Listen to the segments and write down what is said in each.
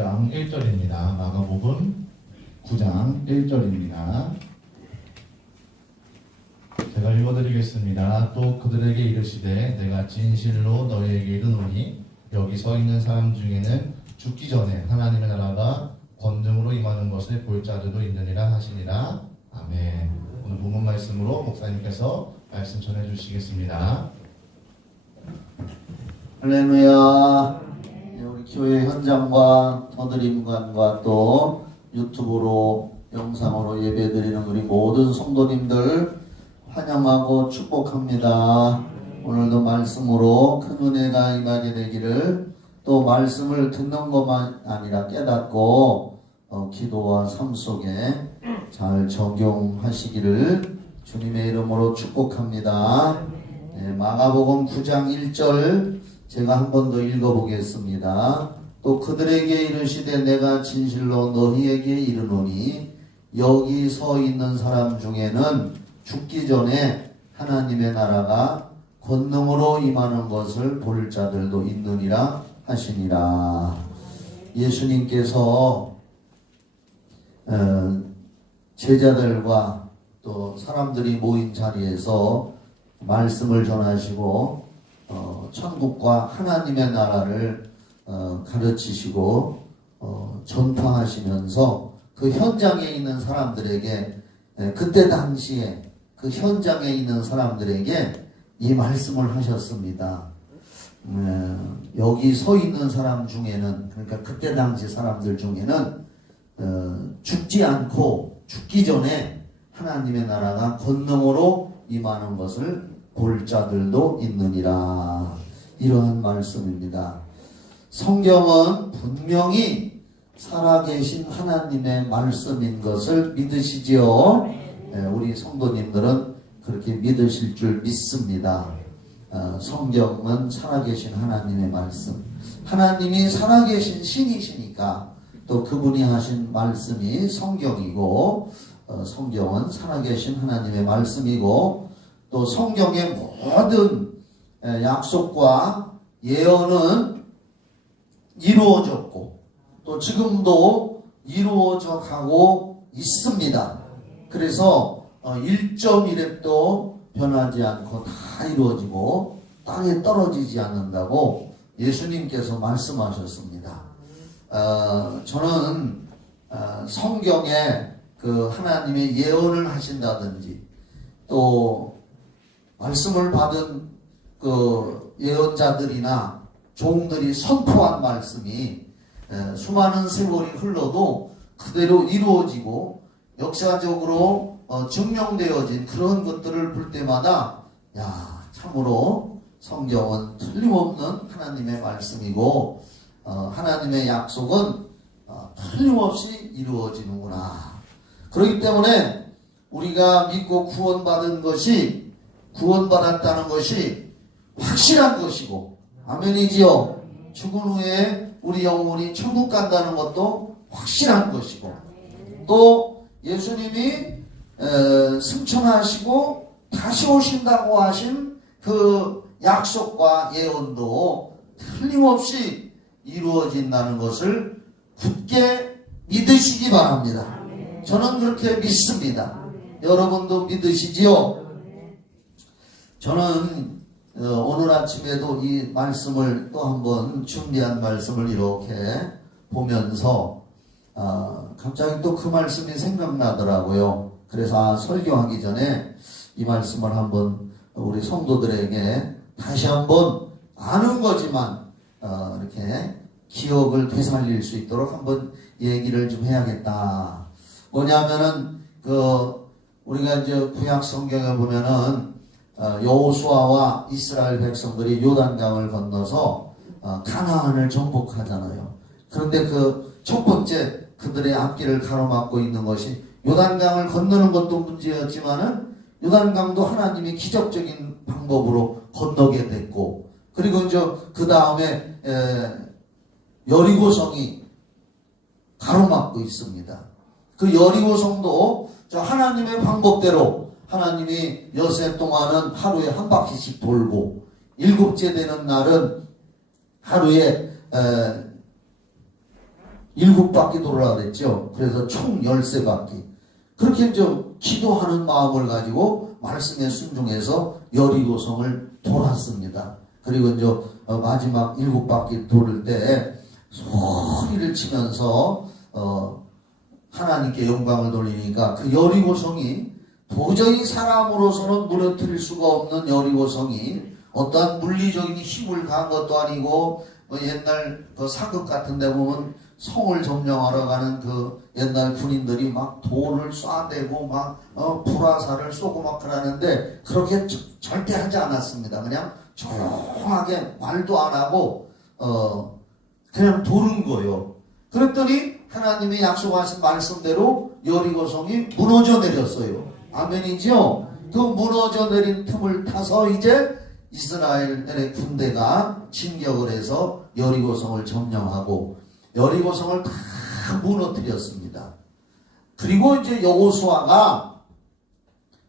9장 1절입니다. 마가복음 9장 1절입니다. 제가 읽어드리겠습니다. 또 그들에게 이르시되 내가 진실로 너희에게 이르노니 여기 서 있는 사람 중에는 죽기 전에 하나님의 나라가 권능으로 임하는 것을 볼 자들도 있느니라 하시니라. 아멘. 오늘 본문 말씀으로 목사님께서 말씀 전해주시겠습니다. 할렐루야. 우리 교회 현장과 터드림관과 또 유튜브로 영상으로 예배드리는 우리 모든 성도님들 환영하고 축복합니다. 오늘도 말씀으로 큰 은혜가 임하게 되기를, 또 말씀을 듣는 것만 아니라 깨닫고 기도와 삶 속에 잘 적용하시기를 주님의 이름으로 축복합니다. 네, 마가복음 9장 1절 제가 한 번 더 읽어보겠습니다. 또 그들에게 이르시되 내가 진실로 너희에게 이르노니 여기 서 있는 사람 중에는 죽기 전에 하나님의 나라가 권능으로 임하는 것을 볼 자들도 있느니라 하시니라. 예수님께서 제자들과 또 사람들이 모인 자리에서 말씀을 전하시고 천국과 하나님의 나라를 가르치시고 전파하시면서 그 현장에 있는 사람들에게, 그때 당시에 그 현장에 있는 사람들에게 이 말씀을 하셨습니다. 여기 서 있는 사람 중에는, 그러니까 그때 당시 사람들 중에는 죽지 않고 죽기 전에 하나님의 나라가 권능으로 임하는 것을 볼 자들도 있느니라. 이러한 말씀입니다. 성경은 분명히 살아계신 하나님의 말씀인 것을 믿으시지요? 우리 성도님들은 그렇게 믿으실 줄 믿습니다. 성경은 살아계신 하나님의 말씀, 하나님이 살아계신 신이시니까 또 그분이 하신 말씀이 성경이고, 성경은 살아계신 하나님의 말씀이고, 또 성경의 모든 약속과 예언은 이루어졌고 또 지금도 이루어져 가고 있습니다. 그래서 1.1획도 변하지 않고 다 이루어지고 땅에 떨어지지 않는다고 예수님께서 말씀하셨습니다. 저는 성경에 그 하나님의 예언을 하신다든지 또 말씀을 받은 그 예언자들이나 종들이 선포한 말씀이 수많은 세월이 흘러도 그대로 이루어지고 역사적으로 증명되어진 그런 것들을 볼 때마다, 야, 참으로 성경은 틀림없는 하나님의 말씀이고 하나님의 약속은 틀림없이 이루어지는구나. 그렇기 때문에 우리가 믿고 구원받은 것이, 구원받았다는 것이 확실한 것이고, 아멘이지요. 죽은 후에 우리 영혼이 천국 간다는 것도 확실한 것이고, 또 예수님이 승천하시고 다시 오신다고 하신 그 약속과 예언도 틀림없이 이루어진다는 것을 굳게 믿으시기 바랍니다. 저는 그렇게 믿습니다. 여러분도 믿으시지요? 저는 오늘 아침에도 이 말씀을 또 한번 준비한 말씀을 이렇게 보면서 갑자기 또 그 말씀이 생각나더라고요. 그래서 설교하기 전에 이 말씀을 한번 우리 성도들에게 다시 한번 아는 거지만 이렇게 기억을 되살릴 수 있도록 한번 얘기를 좀 해야겠다. 뭐냐면은 우리가 이제 구약 성경에 보면은 여호수아와 이스라엘 백성들이 요단강을 건너서 가나안을 정복하잖아요. 그런데 그 첫 번째 그들의 앞길을 가로막고 있는 것이, 요단강을 건너는 것도 문제였지만은 요단강도 하나님이 기적적인 방법으로 건너게 됐고, 그리고 이제 그 다음에 여리고성이 가로막고 있습니다. 그 여리고성도 저 하나님의 방법대로 하나님이 엿새 동안은 하루에 한 바퀴씩 돌고, 일곱째 되는 날은 하루에 7바퀴 돌으라 그랬죠. 그래서 총 13바퀴. 그렇게 이제 기도하는 마음을 가지고 말씀에 순종해서 여리고성을 돌았습니다. 그리고 이제 마지막 7바퀴 돌을 때 소리를 치면서 하나님께 영광을 돌리니까 그 여리고성이 도저히 사람으로서는 무너뜨릴 수가 없는 여리고성이 어떠한 물리적인 힘을 가한 것도 아니고 옛날 그 사극 같은 데 보면 성을 점령하러 가는 그 옛날 군인들이 막 돌을 쏴대고 막 불화살을 쏘고 막 그러는데 그렇게 절대 하지 않았습니다. 그냥 조용하게 말도 안 하고 그냥 도는 거예요. 그랬더니 하나님이 약속하신 말씀대로 여리고성이 무너져 내렸어요. 아멘이죠? 그 무너져 내린 틈을 타서 이제 이스라엘의 군대가 진격을 해서 여리고성을 점령하고 여리고성을 다 무너뜨렸습니다. 그리고 이제 여호수아가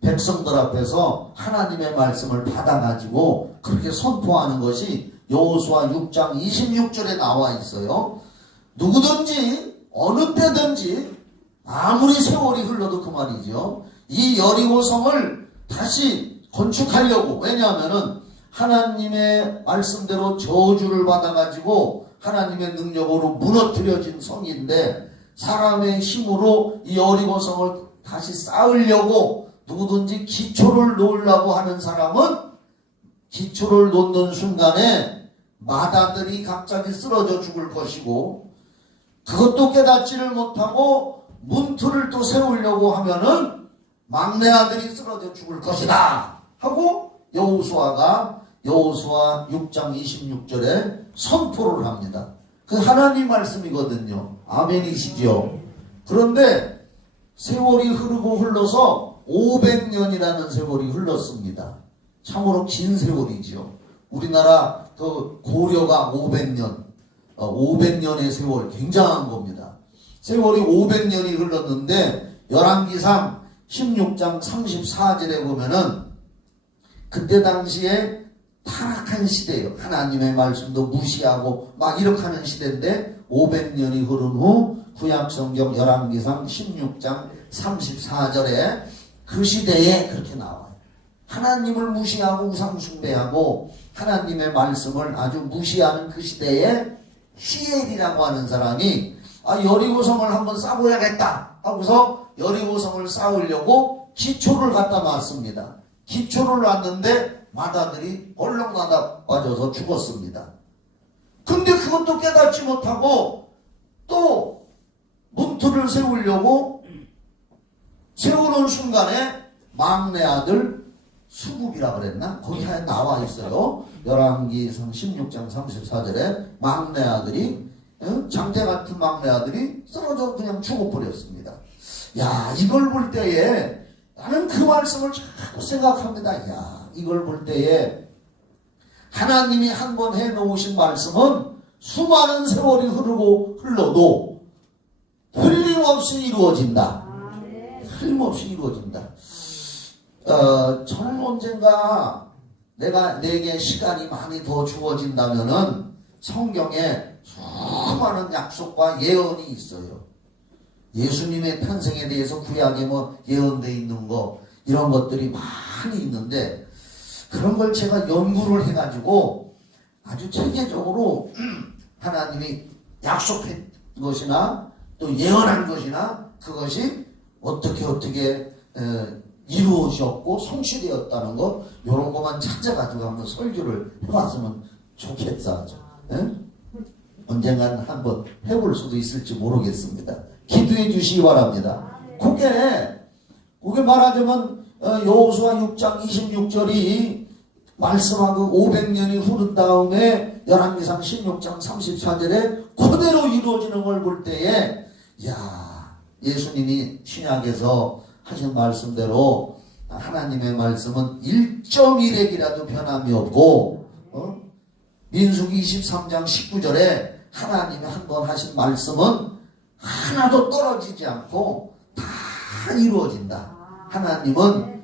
백성들 앞에서 하나님의 말씀을 받아가지고 그렇게 선포하는 것이 여호수아 6장 26절에 나와 있어요. 누구든지 어느 때든지 아무리 세월이 흘러도 그 말이죠. 이 여리고성을 다시 건축하려고, 왜냐하면은 하나님의 말씀대로 저주를 받아가지고 하나님의 능력으로 무너뜨려진 성인데 사람의 힘으로 이 여리고성을 다시 쌓으려고 누구든지 기초를 놓으려고 하는 사람은 기초를 놓는 순간에 마다들이 갑자기 쓰러져 죽을 것이고, 그것도 깨닫지를 못하고 문틀을 또 세우려고 하면은 막내 아들이 쓰러져 죽을 것이다 하고 여호수아가 여호수아 6장 26절에 선포를 합니다. 그 하나님 말씀이거든요. 아멘이시죠. 그런데 세월이 흐르고 흘러서 500년이라는 세월이 흘렀습니다. 참으로 긴 세월이죠. 우리나라 그 고려가 500년, 500년의 세월 굉장한 겁니다. 세월이 500년이 흘렀는데 열왕기상 16장 34절에 보면은 그때 당시에 타락한 시대예요. 하나님의 말씀도 무시하고 막 이렇게 하는 시대인데 500년이 흐른 후 구약성경 열왕기상 16장 34절에 그 시대에 그렇게 나와요. 하나님을 무시하고 우상숭배하고 하나님의 말씀을 아주 무시하는 그 시대에 히엘이라고 하는 사람이 여리고성을 한번 쌓아야겠다 하고서 여리고성을 쌓으려고 기초를 갖다 놨습니다. 기초를 놨는데 마다들이 얼렁마다 빠져서 죽었습니다. 근데 그것도 깨닫지 못하고 또 문틀을 세우려고 세우는 순간에 막내 아들 수국이라 그랬나? 거기 나와 있어요. 열왕기상 16장 34절에 막내 아들이 장대 같은 막내 아들이 쓰러져 그냥 죽어버렸습니다. 야, 이걸 볼 때에 나는 그 말씀을 자꾸 생각합니다. 야, 이걸 볼 때에 하나님이 한번 해놓으신 말씀은 수많은 세월이 흘러도 틀림없이 이루어진다. 틀림없이 이루어진다. 저는 언젠가 내게 시간이 많이 더 주어진다면은 성경에 수많은 약속과 예언이 있어요. 예수님의 탄생에 대해서 구약에 예언되어 있는 거 이런 것들이 많이 있는데 그런 걸 제가 연구를 해가지고 아주 체계적으로 하나님이 약속한 것이나 또 예언한 것이나 그것이 어떻게 이루어졌고 성취되었다는 것 이런 것만 찾아가지고 한번 설교를 해봤으면 좋겠다. 언젠간 한번 해볼 수도 있을지 모르겠습니다. 기도해 주시기 바랍니다. 그게 말하자면 여호수아 6장 26절이 말씀하고 500년이 흐른 다음에 열왕기상 16장 34절에 그대로 이루어지는 걸 볼 때에 야, 예수님이 신약에서 하신 말씀대로 하나님의 말씀은 1.1핵이라도 변함이 없고 민수기 23장 19절에 하나님이 한번 하신 말씀은 하나도 떨어지지 않고 다 이루어진다. 하나님은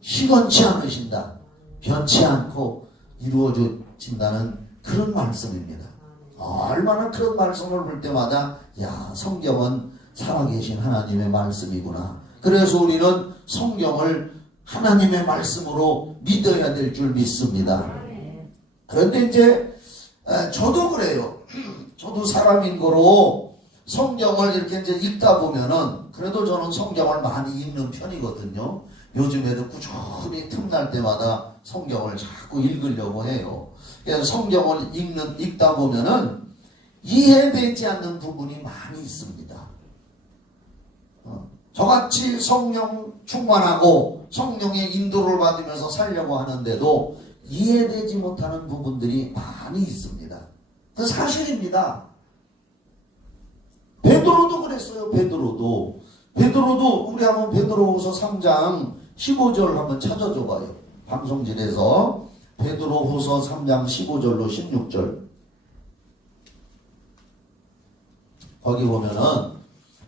시건치 않으신다. 변치 않고 이루어진다는 그런 말씀입니다. 얼마나 그런 말씀을 볼 때마다 야, 성경은 살아계신 하나님의 말씀이구나. 그래서 우리는 성경을 하나님의 말씀으로 믿어야 될 줄 믿습니다. 그런데 이제 저도 그래요. 저도 사람인 거로 성경을 이렇게 이제 읽다 보면은 그래도 저는 성경을 많이 읽는 편이거든요. 요즘에도 꾸준히 틈날 때마다 성경을 자꾸 읽으려고 해요. 그래서 성경을 읽다 보면은 이해되지 않는 부분이 많이 있습니다. 저같이 성령 충만하고 성령의 인도를 받으면서 살려고 하는데도 이해되지 못하는 부분들이 많이 있습니다. 그 사실입니다. 베드로도 그랬어요. 베드로도 우리 한번 베드로후서 3장 15절 한번 찾아줘 봐요. 방송진에서 베드로후서 3장 15절로 16절. 거기 보면은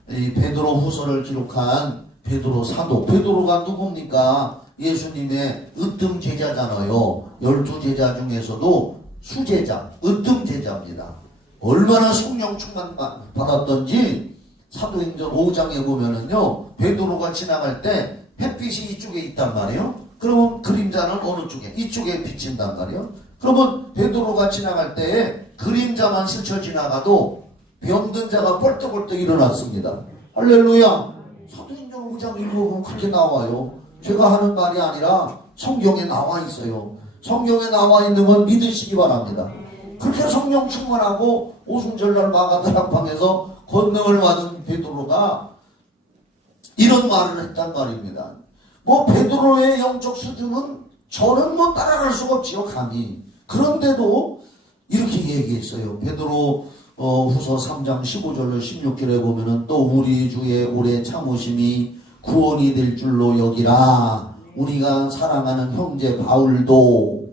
이 베드로후서를 기록한 베드로 사도. 베드로가 누굽니까? 예수님의 으뜸 제자잖아요. 12제자 중에서도 수제자, 으뜸 제자입니다. 얼마나 성령 충만 받았던지 사도행전 5장에 보면은요, 베드로가 지나갈 때 햇빛이 이쪽에 있단 말이에요. 그러면 그림자는 어느 쪽에? 이쪽에 비친단 말이에요. 그러면 베드로가 지나갈 때에 그림자만 스쳐 지나가도 병든 자가 벌떡벌떡 일어났습니다. 할렐루야. 사도행전 5장 읽어보면 그렇게 나와요. 제가 하는 말이 아니라 성경에 나와 있어요. 성경에 나와 있는 건 믿으시기 바랍니다. 그렇게 성령 충만하고 오순절날 마가다락방에서 권능을 받은 베드로가 이런 말을 했단 말입니다. 뭐 베드로의 영적 수준은 저는 뭐 따라갈 수가 없지요, 감히. 그런데도 이렇게 얘기했어요. 베드로 후서 3장 15절로 16절에 보면은 또 우리 주의 오래 참으심이 구원이 될 줄로 여기라. 우리가 사랑하는 형제 바울도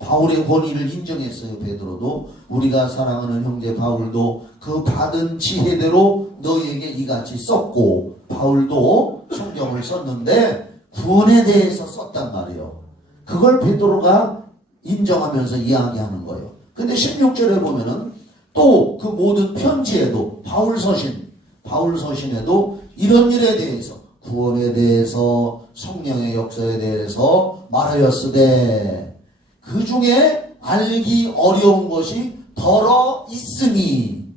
바울의 권위를 인정했어요. 베드로도 우리가 사랑하는 형제 바울도 그 받은 지혜대로 너희에게 이같이 썼고, 바울도 성경을 썼는데 구원에 대해서 썼단 말이에요. 그걸 베드로가 인정하면서 이야기하는 거예요. 근데 16절에 보면은 또 그 모든 편지에도 바울 서신에도 이런 일에 대해서, 구원에 대해서, 성령의 역사에 대해서 말하였으되 그 중에 알기 어려운 것이 더러 있으니,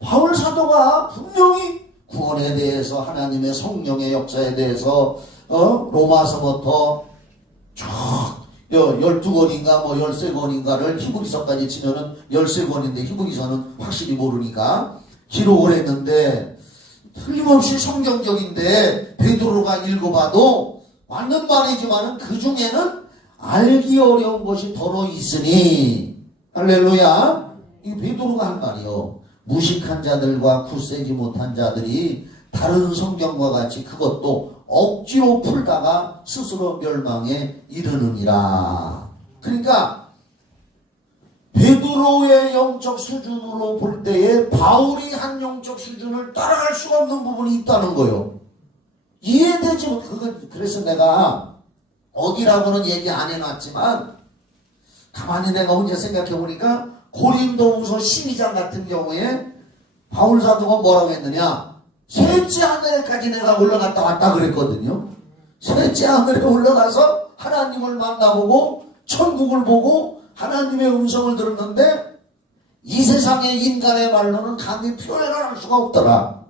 바울 사도가 분명히 구원에 대해서, 하나님의 성령의 역사에 대해서 로마서부터 쭉 12권인가 뭐 13권인가를 히브리서까지 치면은 13권인데 히브리서는 확실히 모르니까 기록을 했는데, 틀림없이 성경적인데 베드로가 읽어봐도 맞는 말이지만은 그 중에는 알기 어려운 것이 더러 있으니, 할렐루야. 이 베드로가 한 말이요. 무식한 자들과 굳세지 못한 자들이 다른 성경과 같이 그것도 억지로 풀다가 스스로 멸망에 이르느니라. 그러니까 베드로의 영적 수준으로 볼 때에 바울이 한 영적 수준을 따라갈 수가 없는 부분이 있다는 거예요. 이해되지 못. 그래서 내가 어디라고는 얘기 안 해놨지만 가만히 내가 혼자 생각해 보니까 고린도후서 12장 같은 경우에 바울 사도가 뭐라고 했느냐? 셋째 하늘에까지 내가 올라갔다 왔다 그랬거든요. 셋째 하늘에 올라가서 하나님을 만나보고 천국을 보고 하나님의 음성을 들었는데 이 세상의 인간의 말로는 감히 표현을 할 수가 없더라.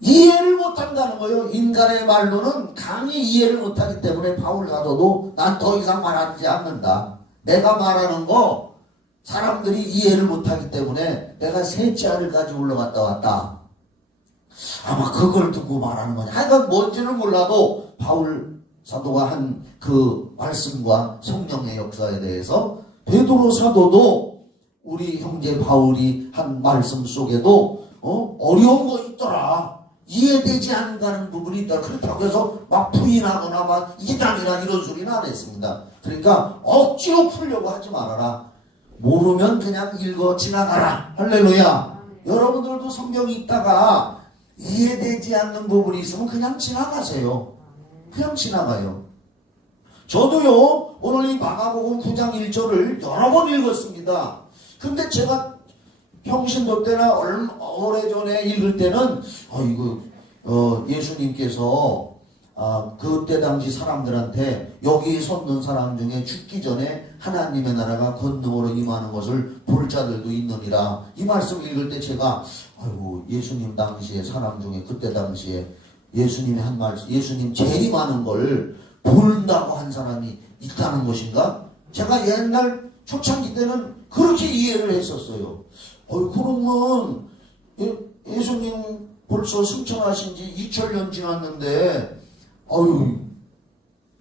이해를 못한다는 거예요. 인간의 말로는 감히 이해를 못하기 때문에 바울 사도도 난 더 이상 말하지 않는다. 내가 말하는 거 사람들이 이해를 못하기 때문에 내가 셋째 하늘까지 올라갔다 왔다. 아마 그걸 듣고 말하는 거냐. 하여간 뭔지는 몰라도 바울 사도가 한 그 말씀과 성령의 역사에 대해서 베드로 사도도 우리 형제 바울이 한 말씀 속에도 어려운 거 있더라. 이해되지 않는 부분이 있다. 그렇다고 해서 막 부인하거나 막 이단이나 이런 소리는 안 했습니다. 그러니까 억지로 풀려고 하지 말아라. 모르면 그냥 읽어 지나가라. 할렐루야. 여러분들도 성경 읽다가 이해되지 않는 부분이 있으면 그냥 지나가세요. 그냥 지나가요. 저도요, 오늘 이 마가복음 9장 1절을 여러 번 읽었습니다. 근데 제가 평신도 때나 오래전에 읽을 때는, 예수님께서 그때 당시 사람들한테 여기 섰는 사람 중에 죽기 전에 하나님의 나라가 권능으로 임하는 것을 볼 자들도 있느니라. 이 말씀 읽을 때 제가, 예수님 당시에 사람 중에 그때 당시에 예수님이 한 말씀, 예수님 재림하는 걸 본다고 한 사람이 있다는 것인가? 제가 옛날 초창기 때는 그렇게 이해를 했었어요. 그러면 예수님 벌써 승천하신 지 2000년 지났는데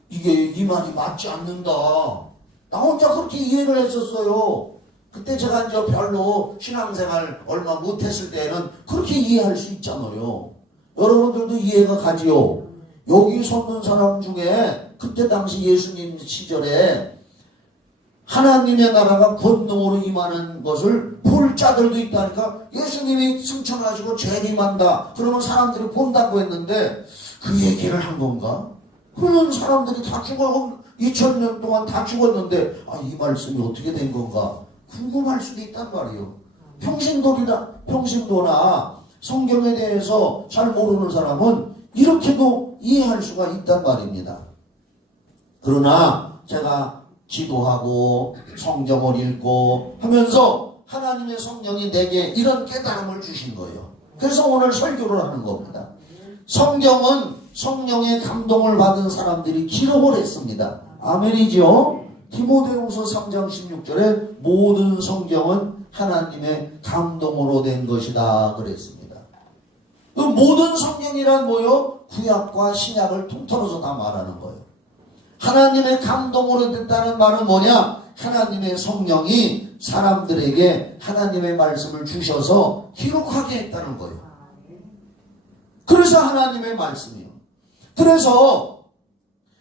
이게 이 말이 맞지 않는다. 나 혼자 그렇게 이해를 했었어요. 그때 제가 이제 별로 신앙생활 얼마 못했을 때는 그렇게 이해할 수 있잖아요. 여러분들도 이해가 가지요. 여기 섰는 사람 중에 그때 당시 예수님 시절에 하나님의 나라가 권능으로 임하는 것을 볼 자들도 있다니까. 예수님이 승천하시고 재림한다 그러면 사람들이 본다고 했는데 그 얘기를 한 건가? 그러면 사람들이 다 죽어 2000년 동안 다 죽었는데 이 말씀이 어떻게 된 건가 궁금할 수도 있단 말이에요. 평신도나 성경에 대해서 잘 모르는 사람은 이렇게도 이해할 수가 있단 말입니다. 그러나 제가 기도하고 성경을 읽고 하면서 하나님의 성령이 내게 이런 깨달음을 주신 거예요. 그래서 오늘 설교를 하는 겁니다. 성경은 성령의 감동을 받은 사람들이 기록을 했습니다. 아멘이죠? 디모데후서 3장 16절에 모든 성경은 하나님의 감동으로 된 것이다 그랬습니다. 그 모든 성경이란 뭐요? 구약과 신약을 통틀어서 다 말하는 거예요. 하나님의 감동으로 됐다는 말은 뭐냐? 하나님의 성령이 사람들에게 하나님의 말씀을 주셔서 기록하게 했다는 거예요. 그래서 하나님의 말씀이요. 그래서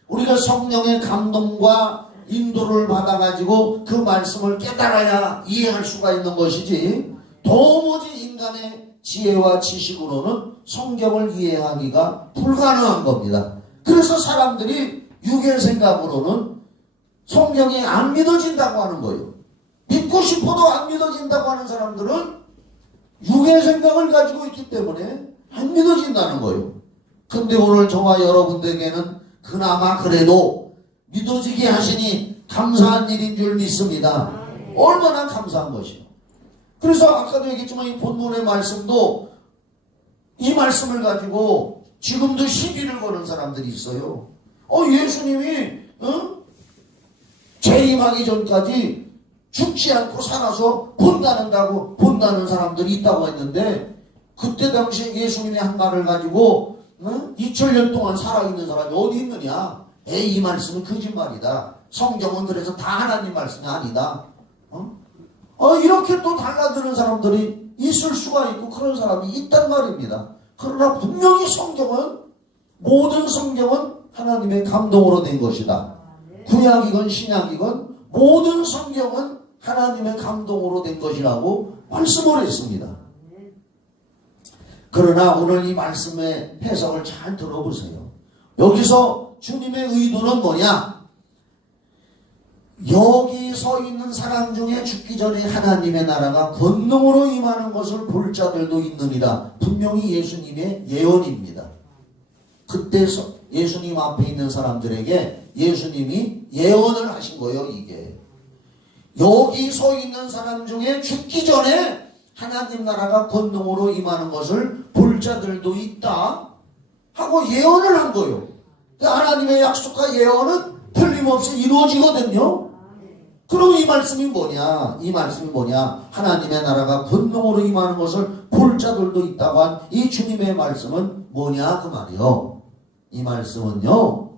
우리가 성령의 감동과 인도를 받아가지고 그 말씀을 깨달아야 이해할 수가 있는 것이지 도무지 인간의 지혜와 지식으로는 성경을 이해하기가 불가능한 겁니다. 그래서 사람들이 육의 생각으로는 성경이 안 믿어진다고 하는 거예요. 믿고 싶어도 안 믿어진다고 하는 사람들은 육의 생각을 가지고 있기 때문에 안 믿어진다는 거예요. 근데 오늘 저와 여러분들에게는 그나마 그래도 믿어지게 하시니 감사한 일인 줄 믿습니다. 얼마나 감사한 것이요. 그래서 아까도 얘기했지만 이 본문의 말씀도 이 말씀을 가지고 지금도 시비를 거는 사람들이 있어요. 예수님이 재림하기 전까지 죽지 않고 살아서 본다는 사람들이 있다고 했는데 그때 당시에 예수님이 한 말을 가지고 2000년 동안 살아있는 사람이 어디 있느냐? 이 말씀은 거짓말이다. 성경은 그래서 다 하나님 말씀이 아니다. 이렇게 또 달라드는 사람들이 있을 수가 있고 그런 사람이 있단 말입니다. 그러나 분명히 모든 성경은 하나님의 감동으로 된 것이다. 구약이건 신약이건 모든 성경은 하나님의 감동으로 된 것이라고 말씀을 했습니다. 그러나 오늘 이 말씀의 해석을 잘 들어보세요. 여기서 주님의 의도는 뭐냐? 여기 서 있는 사람 중에 죽기 전에 하나님의 나라가 권능으로 임하는 것을 볼 자들도 있느니라. 분명히 예수님의 예언입니다. 그때 예수님 앞에 있는 사람들에게 예수님이 예언을 하신 거예요. 이게 여기 서 있는 사람 중에 죽기 전에 하나님 나라가 권능으로 임하는 것을 볼 자들도 있다 하고 예언을 한 거예요. 하나님의 약속과 예언은 틀림없이 이루어지거든요. 그럼 이 말씀이 뭐냐? 하나님의 나라가 권능으로 임하는 것을 볼 자들도 있다고 한 이 주님의 말씀은 뭐냐 그 말이요. 이 말씀은요,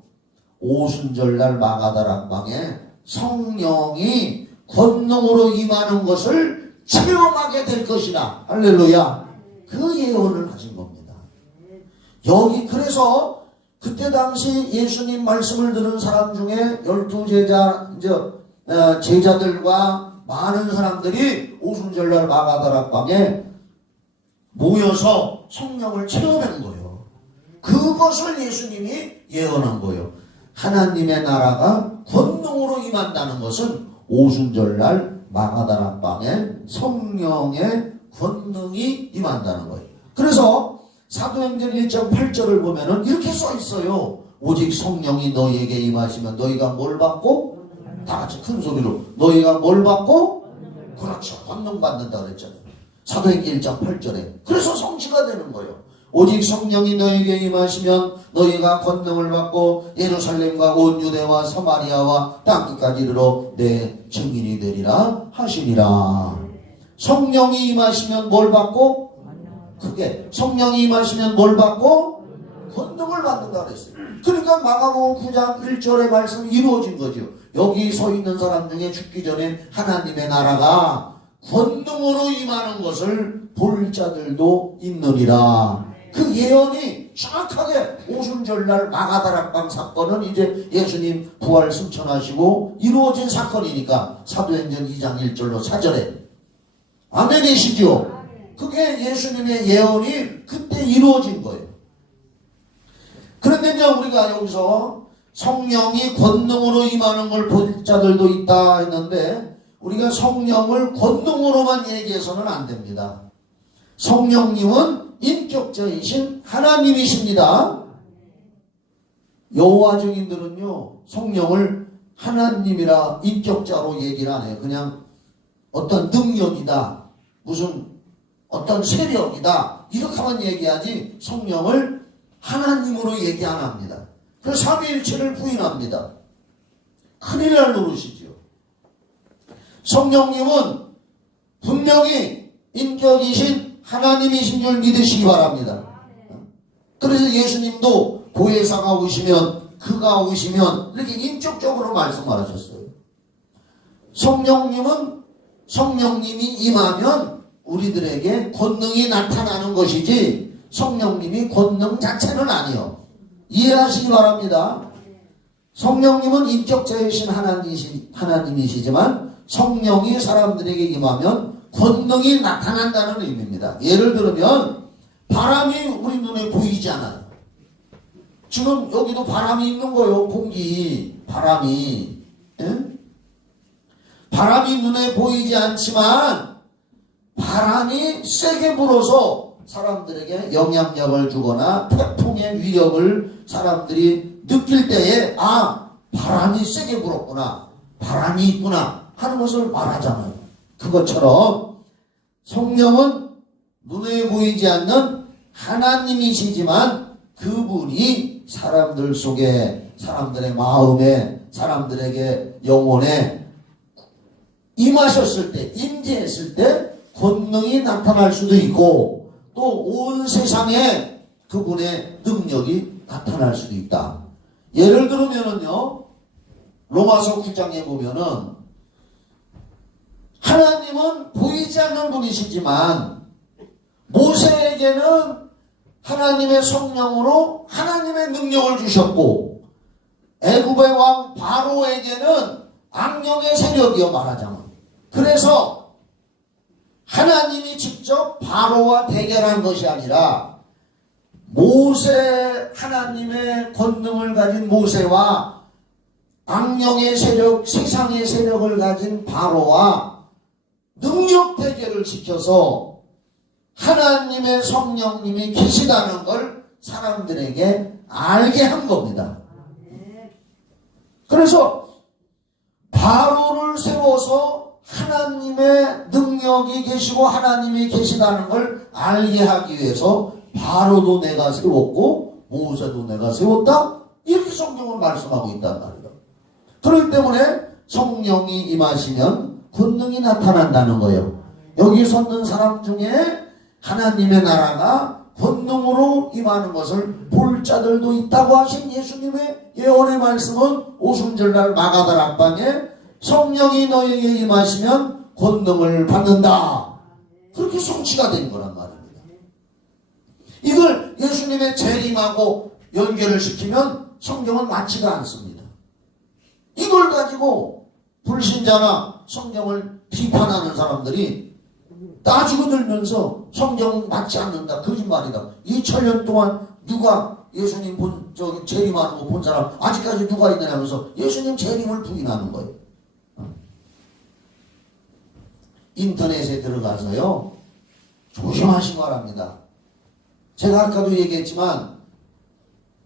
오순절날 마가다락방에 성령이 권능으로 임하는 것을 체험하게 될 것이다. 할렐루야. 그 예언을 하신 겁니다. 그래서 그때 당시 예수님 말씀을 들은 사람 중에 12 제자들과 많은 사람들이 오순절날 마가다락방에 모여서 성령을 체험한 거예요. 그것을 예수님이 예언한 거예요. 하나님의 나라가 권능으로 임한다는 것은 오순절날 마가다락방에 성령의 권능이 임한다는 거예요. 그래서 사도행전 1장 8절을 보면은 이렇게 써 있어요. 오직 성령이 너희에게 임하시면 너희가 뭘 받고? 다 같이 큰 소리로 너희가 뭘 받고? 그렇죠. 권능 받는다 그랬잖아요. 사도행전 1장 8절에. 그래서 성취가 되는 거예요. 오직 성령이 너희에게 임하시면 너희가 권능을 받고 예루살렘과 온 유대와 사마리아와 땅끝까지 이르러 내 증인이 되리라 하시니라. 성령이 임하시면 뭘 받고? 그게 성령이 임하시면 뭘 받고? 권능을 받는다 그랬어요. 그러니까 마가복음 9장 1절의 말씀이 이루어진 거죠. 여기 서 있는 사람 중에 죽기 전에 하나님의 나라가 권능으로 임하는 것을 볼 자들도 있느니라. 그 예언이 정확하게 오순절날 마가다락방 사건은 이제 예수님 부활 승천하시고 이루어진 사건이니까 사도행전 2장 1절로 4절에 아멘이시죠? 그게 예수님의 예언이 그때 이루어진 거예요. 그런데 이제 우리가 여기서 성령이 권능으로 임하는 걸 볼 자들도 있다 했는데 우리가 성령을 권능으로만 얘기해서는 안 됩니다. 성령님은 인격자이신 하나님이십니다. 여호와 증인들은요 성령을 하나님이라 인격자로 얘기를 안 해요. 그냥 어떤 능력이다, 무슨 어떤 세력이다 이렇게만 얘기하지 성령을 하나님으로 얘기 안 합니다. 그래서 삼위일체를 부인합니다. 큰일 날 노릇이죠. 성령님은 분명히 인격이신 하나님이신 줄 믿으시기 바랍니다. 그래서 예수님도 보혜사가 오시면 그가 오시면 이렇게 인격적으로 말씀하셨어요. 성령님이 임하면 우리들에게 권능이 나타나는 것이지 성령님이 권능 자체는 아니요. 이해하시기 바랍니다. 성령님은 인격자이신 하나님이시지만 성령이 사람들에게 임하면 권능이 나타난다는 의미입니다. 예를 들면 바람이 우리 눈에 보이지 않아요. 지금 여기도 바람이 있는 거예요. 공기 바람이 바람이 눈에 보이지 않지만 바람이 세게 불어서 사람들에게 영향력을 주거나 태풍의 위력을 사람들이 느낄 때에 아 바람이 세게 불었구나 바람이 있구나 하는 것을 말하잖아요. 그것처럼 성령은 눈에 보이지 않는 하나님이시지만 그분이 사람들 속에 사람들의 마음에 사람들에게 영혼에 임하셨을 때 임재했을 때 권능이 나타날 수도 있고 또 온 세상에 그분의 능력이 나타날 수도 있다. 예를 들면은요 로마서 9장에 보면은 하나님은 보이지 않는 분이시지만 모세에게는 하나님의 성령으로 하나님의 능력을 주셨고 애굽의 왕 바로에게는 악령의 세력이요 말하자면 그래서 하나님이 직접 바로와 대결한 것이 아니라 모세 하나님의 권능을 가진 모세와 악령의 세력 세상의 세력을 가진 바로와 능력 대결을 시켜서 하나님의 성령님이 계시다는 걸 사람들에게 알게 한 겁니다. 그래서 바로를 세워서 하나님의 능력이 계시고 하나님이 계시다는 걸 알게 하기 위해서 바로도 내가 세웠고 모세도 내가 세웠다 이렇게 성경은 말씀하고 있단 말이에요. 그렇기 때문에 성령이 임하시면 권능이 나타난다는 거예요. 여기 섰는 사람 중에 하나님의 나라가 권능으로 임하는 것을 볼 자들도 있다고 하신 예수님의 예언의 말씀은 오순절날 마가다락방에 성령이 너에게 임하시면 권능을 받는다. 그렇게 성취가 된 거란 말입니다. 이걸 예수님의 재림하고 연결을 시키면 성경은 맞지가 않습니다. 이걸 가지고 불신자나 성경을 비판하는 사람들이 따지고 들면서 성경은 맞지 않는다. 거짓말이다. 2000년 동안 누가 예수님 재림하는 거 본 사람 아직까지 누가 있느냐 하면서 예수님 재림을 부인하는 거예요. 인터넷에 들어가서요. 조심하시기 바랍니다. 제가 아까도 얘기했지만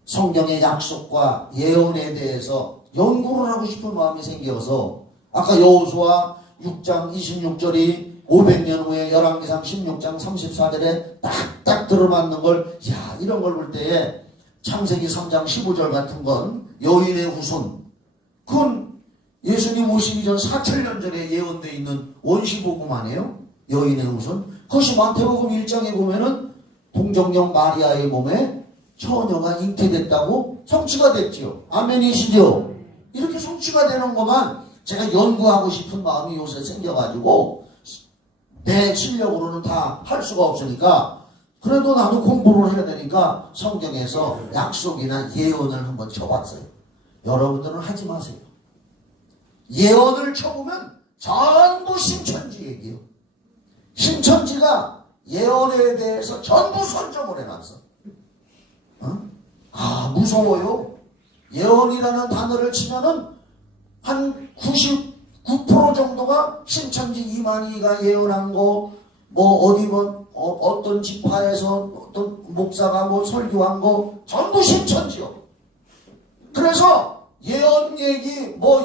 성경의 약속과 예언에 대해서 연구를 하고 싶은 마음이 생겨서 아까 여호수아 6장 26절이 500년 후에 열왕기상 16장 34절에 딱딱 들어맞는 걸 이런 걸 볼 때에 창세기 3장 15절 같은 건 여인의 후손 그건 예수님 오시기 전 4,000년 전에 예언되어 있는 원시복음 아니에요? 여인의 후손 그것이 마태복음 1장에 보면은 동정녀 마리아의 몸에 처녀가 잉태됐다고 성취가 됐지요. 아멘이시죠? 이렇게 성취가 되는 것만 제가 연구하고 싶은 마음이 요새 생겨가지고 내 실력으로는 다 할 수가 없으니까 그래도 나도 공부를 해야 되니까 성경에서 약속이나 예언을 한번 쳐봤어요. 여러분들은 하지 마세요. 예언을 쳐보면 전부 신천지 얘기예요. 신천지가 예언에 대해서 전부 선점을 해놨어. 무서워요. 예언이라는 단어를 치면은 한 99% 정도가 신천지 이만희가 예언한 거, 어떤 지파에서 어떤 목사가 설교한 거, 전부 신천지요. 그래서 예언 얘기,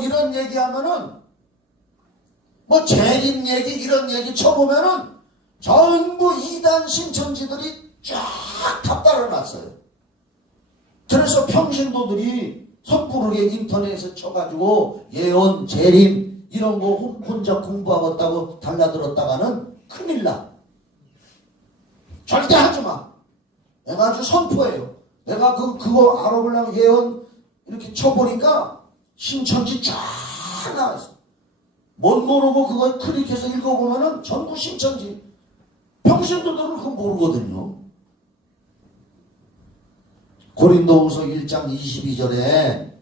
이런 얘기 하면은, 재림 얘기, 이런 얘기 쳐보면은 전부 이단 신천지들이 쫙 다 따라놨어요. 그래서 평신도들이 섣부르게 인터넷에 쳐가지고 예언, 재림 이런 거 혼자 공부하겠다고 달라들었다가는 큰일 나. 절대 하지 마. 내가 아주 선포해요. 내가 그거 알아보려고 예언 이렇게 쳐보니까 신천지 쫙 나왔어. 못 모르고 그걸 클릭해서 읽어보면은 전부 신천지. 평신도들은 그거 모르거든요. 고린도후서 1장 22절에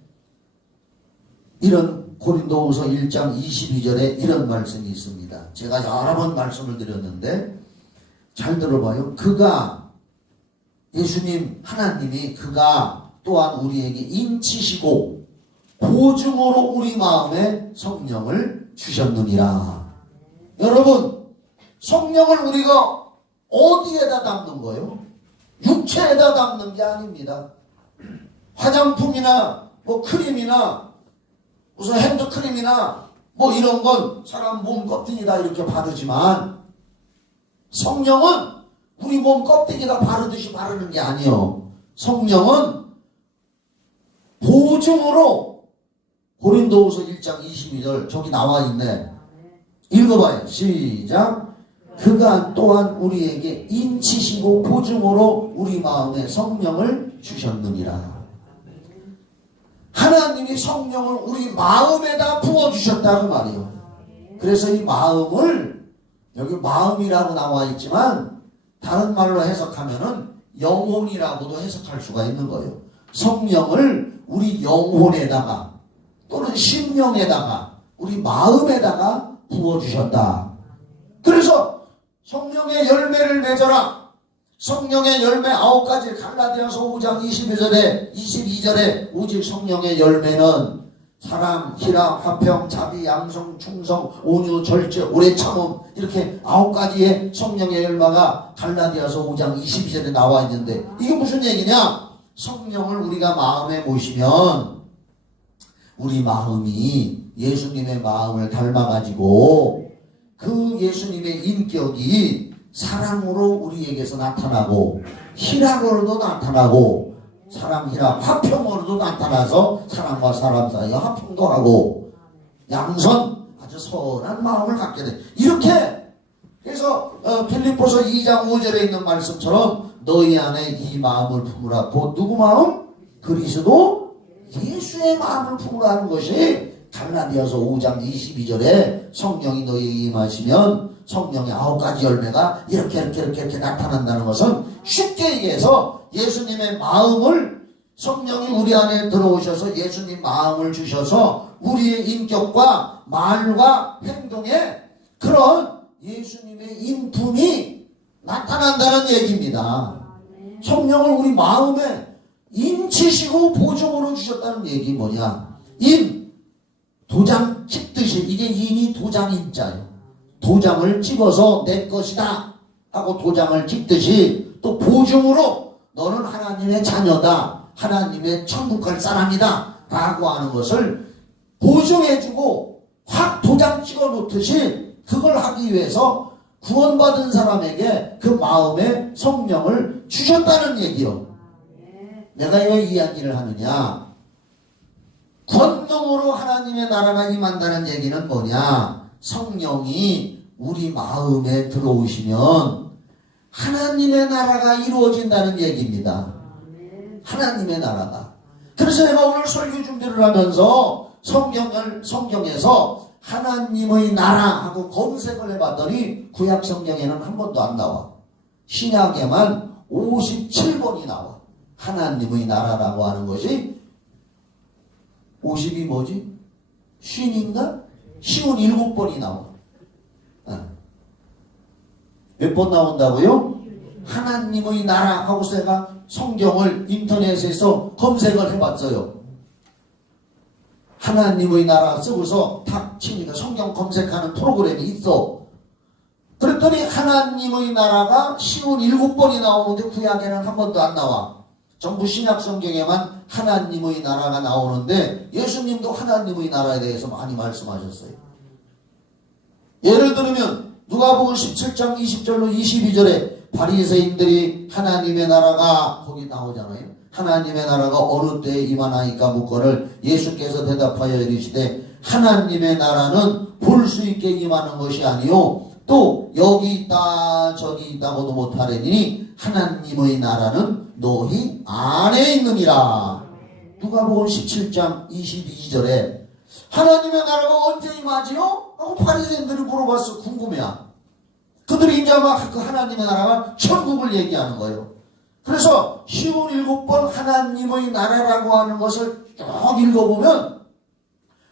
고린도후서 1장 22절에 이런 말씀이 있습니다. 제가 여러 번 말씀을 드렸는데 잘 들어봐요. 예수님 하나님이 그가 또한 우리에게 인치시고 보증으로 우리 마음에 성령을 주셨느니라. 여러분 성령을 우리가 어디에다 담는 거예요? 육체에다 담는 게 아닙니다. 화장품이나 크림이나 무슨 핸드크림이나 이런 건 사람 몸 껍데기다 이렇게 바르지만 성령은 우리 몸 껍데기다 바르듯이 바르는 게 아니에요. 성령은 보증으로 고린도후서 1장 22절 저기 나와 있네. 읽어봐요. 시작. 그가 또한 우리에게 인치시고 보증으로 우리 마음에 성령을 주셨느니라. 하나님이 성령을 우리 마음에다 부어주셨다 그 말이에요. 그래서 이 마음을 여기 마음이라고 나와 있지만 다른 말로 해석하면은 영혼이라고도 해석할 수가 있는 거예요. 성령을 우리 영혼에다가 또는 심령에다가 우리 마음에다가 부어주셨다. 그래서 성령의 열매를 맺어라. 성령의 열매 9가지 갈라디아서 5장 22절에 오직 성령의 열매는 사랑, 희락, 화평, 자비, 양성, 충성, 온유, 절제, 오래 참음 이렇게 9가지의 성령의 열매가 갈라디아서 5장 22절에 나와 있는데 이게 무슨 얘기냐? 성령을 우리가 마음에 모시면 우리 마음이 예수님의 마음을 닮아가지고 그 예수님의 인격이 사랑으로 우리에게서 나타나고 희락으로도 나타나고 사랑, 희락, 화평으로도 나타나서 사람과 사람 사이에 화평도 하고 양선 아주 선한 마음을 갖게 돼. 이렇게 그래서 빌립보서 2장 5절에 있는 말씀처럼 너희 안에 이 마음을 품으라. 곧 누구 마음? 그리스도 예수의 마음을 품으라 하는 것이 갈라디아서 5장 22절에 성령이 너희에게 임하시면 성령의 9가지 열매가 이렇게 나타난다는 것은 쉽게 얘기해서 예수님의 마음을 성령이 우리 안에 들어오셔서 예수님 마음을 주셔서 우리의 인격과 말과 행동에 그런 예수님 하나님의 인품이 나타난다는 얘기입니다. 성령을 우리 마음에 인치시고 보증으로 주셨다는 얘기 뭐냐? 도장 찍듯이, 이게 인이 도장 인자예요. 도장을 찍어서 내 것이다 하고 도장을 찍듯이 또 보증으로 너는 하나님의 자녀다, 하나님의 천국 갈 사람이다 라고 하는 것을 보증해주고 확 도장 찍어 놓듯이 그걸 하기 위해서 구원받은 사람에게 그 마음에 성령을 주셨다는 얘기요. 내가 왜 이 이야기를 하느냐? 권능으로 하나님의 나라가 임한다는 얘기는 뭐냐? 성령이 우리 마음에 들어오시면 하나님의 나라가 이루어진다는 얘기입니다. 하나님의 나라가. 그래서 내가 오늘 설교 준비를 하면서 성경에서 하나님의 나라하고 검색을 해봤더니 구약 성경에는 한 번도 안 나와. 신약에만 57번이 나와. 하나님의 나라라고 하는 것이 50이 뭐지? 쉰인가? 57번이 나와. 몇 번 나온다고요? 하나님의 나라 하고서 내가 성경을 인터넷에서 검색을 해봤어요. 하나님의 나라 쓰고서 탁 치니까 성경 검색하는 프로그램이 있어. 그랬더니 하나님의 나라가 57번이 나오는데 구약에는 한 번도 안 나와. 전부 신약 성경에만 하나님의 나라가 나오는데 예수님도 하나님의 나라에 대해서 많이 말씀하셨어요. 예를 들면 누가복음 17장 20절로 22절에 바리새인들이 하나님의 나라가 거기 나오잖아요. 하나님의 나라가 어느 때에 임하나이까 묻거늘 예수께서 대답하여 이르시되 하나님의 나라는 볼 수 있게 임하는 것이 아니요 또 여기 있다 저기 있다고도 못하려니 하나님의 나라는 너희 안에 있느니라. 누가복음 17장 22절에 하나님의 나라가 언제 임하지요? 하고 바리새인들이 물어봤어. 궁금해야. 그들이 이제 막 그 하나님의 나라가 천국을 얘기하는 거예요. 그래서 57번 하나님의 나라라고 하는 것을 쭉 읽어보면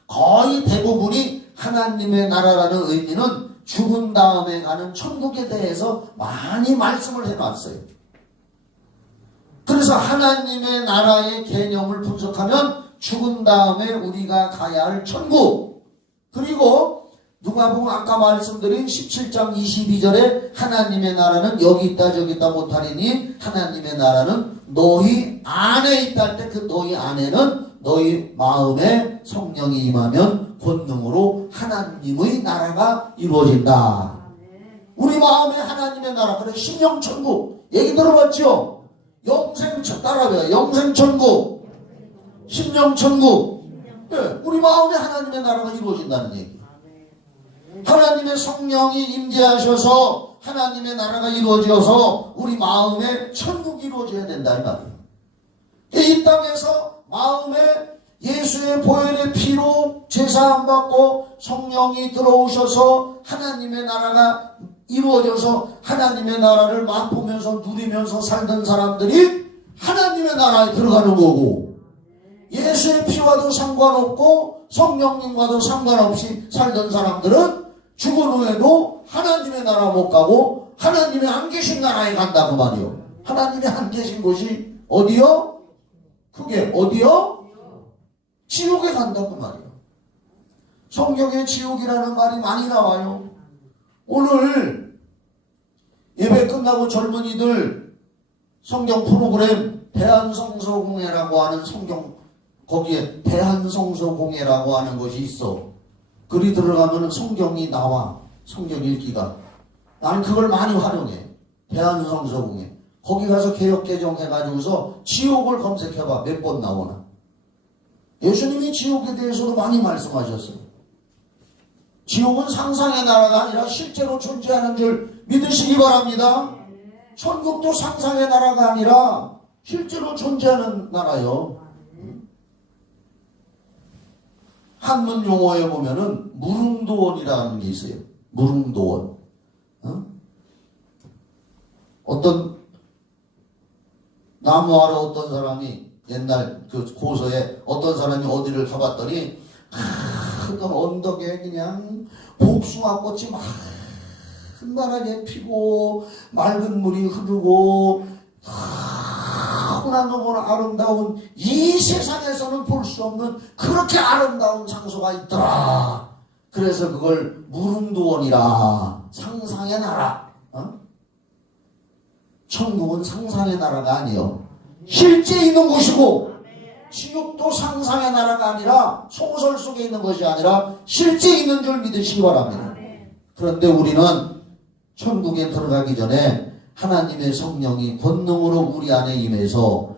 거의 대부분이 하나님의 나라라는 의미는 죽은 다음에 가는 천국에 대해서 많이 말씀을 해놨어요. 그래서 하나님의 나라의 개념을 분석하면 죽은 다음에 우리가 가야 할 천국, 그리고 누가복음 아까 말씀드린 17장 22절에 하나님의 나라는 여기 있다 저기 있다 못하리니 하나님의 나라는 너희 안에 있다 할 때 그 너희 안에는 너희 마음에 성령이 임하면 권능으로 하나님의 나라가 이루어진다. 우리 마음에 하나님의 나라, 그래 심령천국 얘기 들어봤죠? 따라해요. 영생천국, 심령천국. 네, 우리 마음에 하나님의 나라가 이루어진다는 얘기. 하나님의 성령이 임재하셔서 하나님의 나라가 이루어져서 우리 마음에 천국이 이루어져야 된다 이 말이에요. 이 땅에서 마음에 예수의 보혈의 피로 제사함 받고 성령이 들어오셔서 하나님의 나라가 이루어져서 하나님의 나라를 맛보면서 누리면서 살던 사람들이 하나님의 나라에 들어가는 거고, 예수의 피와도 상관없고 성령님과도 상관없이 살던 사람들은 죽은 후에도 하나님의 나라 못 가고 하나님의 안 계신 나라에 간다고 말이요. 하나님의 안 계신 곳이 어디요? 그게 어디요? 지옥에 간다고 말이요. 성경에 지옥이라는 말이 많이 나와요. 오늘 예배 끝나고 젊은이들 성경 프로그램 대한성서공회라고 하는 성경, 거기에 대한성서공회라고 하는 것이 있어. 글이 들어가면 성경이 나와. 성경 읽기가. 나는 그걸 많이 활용해. 대한성서공회. 거기 가서 개역개정 해가지고서 지옥을 검색해봐. 몇 번 나오나. 예수님이 지옥에 대해서도 많이 말씀하셨어요. 지옥은 상상의 나라가 아니라 실제로 존재하는 줄 믿으시기 바랍니다. 천국도 상상의 나라가 아니라 실제로 존재하는 나라요. 한문 용어에 보면은 무릉도원이라는 게 있어요. 무릉도원. 어떤 나무하러 어떤 사람이 옛날 그 고서에 어떤 사람이 어디를 가봤더니 큰 언덕에 그냥 복숭아 꽃이 한바라게 피고 맑은 물이 흐르고 너무나 아름다운, 이 세상에서는 볼 수 없는 그렇게 아름다운 장소가 있더라. 그래서 그걸 무릉도원이라, 상상의 나라. 천국은 상상의 나라가 아니요, 실제 있는 곳이고, 지옥도 상상의 나라가 아니라, 소설 속에 있는 것이 아니라 실제 있는 줄 믿으시기 바랍니다. 그런데 우리는 천국에 들어가기 전에 하나님의 성령이 권능으로 우리 안에 임해서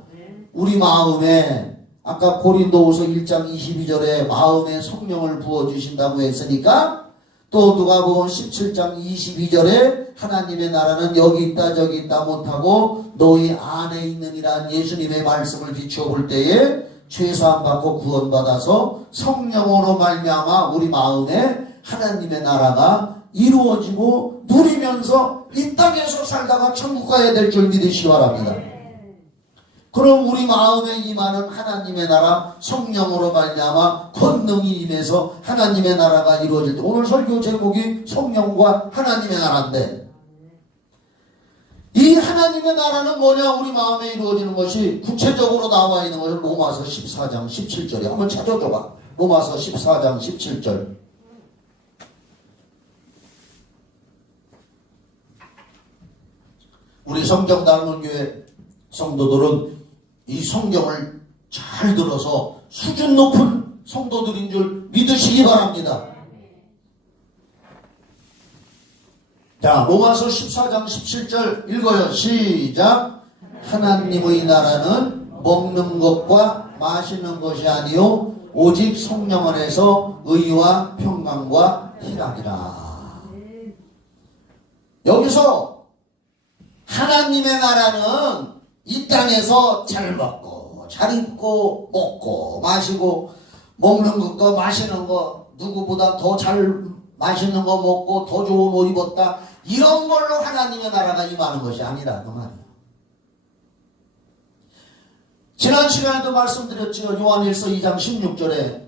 우리 마음에, 아까 고린도후서 1장 22절에 마음에 성령을 부어주신다고 했으니까, 또 누가복음 17장 22절에 하나님의 나라는 여기 있다 저기 있다 못하고 너희 안에 있느니란 예수님의 말씀을 비춰볼 때에 죄사함 받고 구원받아서 성령으로 말미암아 우리 마음에 하나님의 나라가 이루어지고 누리면서 이 땅에서 살다가 천국 가야 될 줄 믿으시기 바랍니다. 그럼 우리 마음에 임하는 하나님의 나라, 성령으로 말미암아 권능이 임해서 하나님의 나라가 이루어질 때, 오늘 설교 제목이 성령과 하나님의 나라인데, 이 하나님의 나라는 뭐냐? 우리 마음에 이루어지는 것이 구체적으로 나와 있는 것을 로마서 14장 17절에 한번 찾아줘봐. 로마서 14장 17절. 우리 성경단원교회 성도들은 이 성경을 잘 들어서 수준 높은 성도들인 줄 믿으시기 바랍니다. 자, 로마서 14장 17절 읽어요. 시작. 하나님의 나라는 먹는 것과 마시는 것이 아니요 오직 성령 안에서 의와 평강과 희락이라. 여기서 하나님의 나라는 이 땅에서 잘 먹고 잘 입고 먹고 마시고, 먹는 것과 마시는 거, 누구보다 더 잘 맛있는 거 먹고 더 좋은 옷 입었다, 이런 걸로 하나님의 나라가 임하는 것이 아니라 그 말이에요. 지난 시간에도 말씀드렸죠. 요한일서 2장 16절에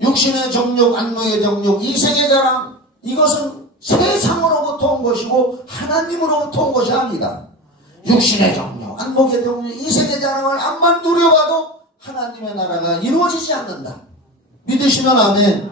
육신의 정욕, 안목의 정욕, 이생의 자랑, 이것은 세상으로부터 온 것이고 하나님으로부터 온 것이 아니다. 육신의 정욕, 안목의 정욕, 이생의 자랑을 암만 누려봐도 하나님의 나라가 이루어지지 않는다. 믿으시면 아멘.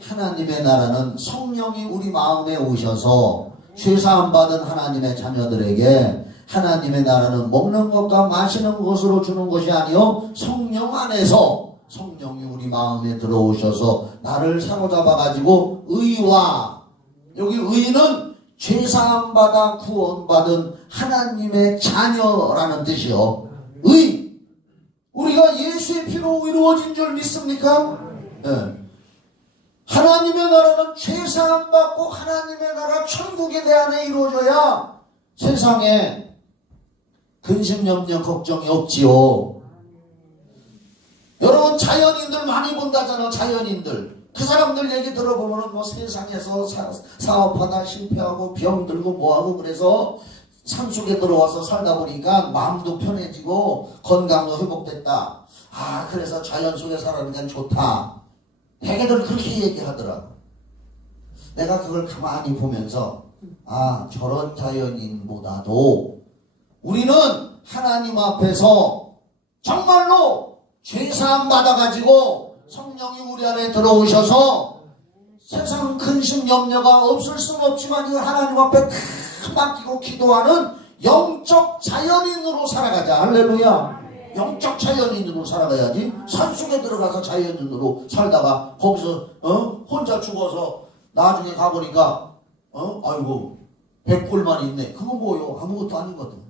하나님의 나라는 성령이 우리 마음에 오셔서 죄사함 받은 하나님의 자녀들에게, 하나님의 나라는 먹는 것과 마시는 것으로 주는 것이 아니요 성령 안에서, 성령이 우리 마음에 들어오셔서 나를 사로잡아 가지고 의와, 여기 의는 죄사함 받아 구원받은 하나님의 자녀라는 뜻이요. 의. 우리가 예수의 피로 이루어진 줄 믿습니까? 네. 하나님의 나라는 죄사함 받고 하나님의 나라 천국이 내 안에 이루어져야 세상에 근심 염려 걱정이 없지요. 여러분 자연인들 많이 본다잖아. 자연인들, 그 사람들 얘기 들어보면은 뭐 세상에서 사업하다 실패하고 병들고 뭐하고, 그래서 산속에 들어와서 살다 보니까 마음도 편해지고 건강도 회복됐다. 아, 그래서 자연 속에 살아는 좋다. 대개들 그렇게 얘기하더라고. 내가 그걸 가만히 보면서, 아, 저런 자연인보다도 우리는 하나님 앞에서 정말로 죄사함 받아가지고 성령이 우리 안에 들어오셔서 세상 근심 염려가 없을 수는 없지만 이걸 하나님 앞에 다 맡기고 기도하는 영적 자연인으로 살아가자. 할렐루야. 영적 자연인으로 살아가야지. 산속에 들어가서 자연인으로 살다가 거기서 혼자 죽어서 나중에 가보니까 아이고 백골만 있네. 그거 뭐요? 아무것도 아니거든.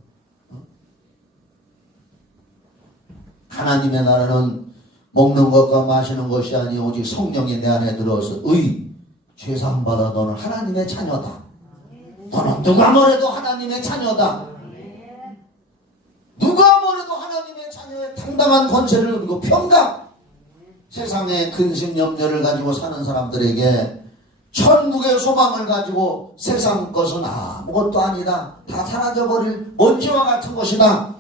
하나님의 나라는 먹는 것과 마시는 것이 아니오 오직 성령이 내 안에 들어서 의, 죄사함 받아 너는 하나님의 자녀다. 너는 누가 뭐래도 하나님의 자녀다. 누가 뭐래도 하나님의 자녀의 당당한 권세를 누리고 평강. 세상에 근심 염려를 가지고 사는 사람들에게 천국의 소망을 가지고 세상 것은 아무것도 아니다. 다 사라져버릴 먼지와 같은 것이다.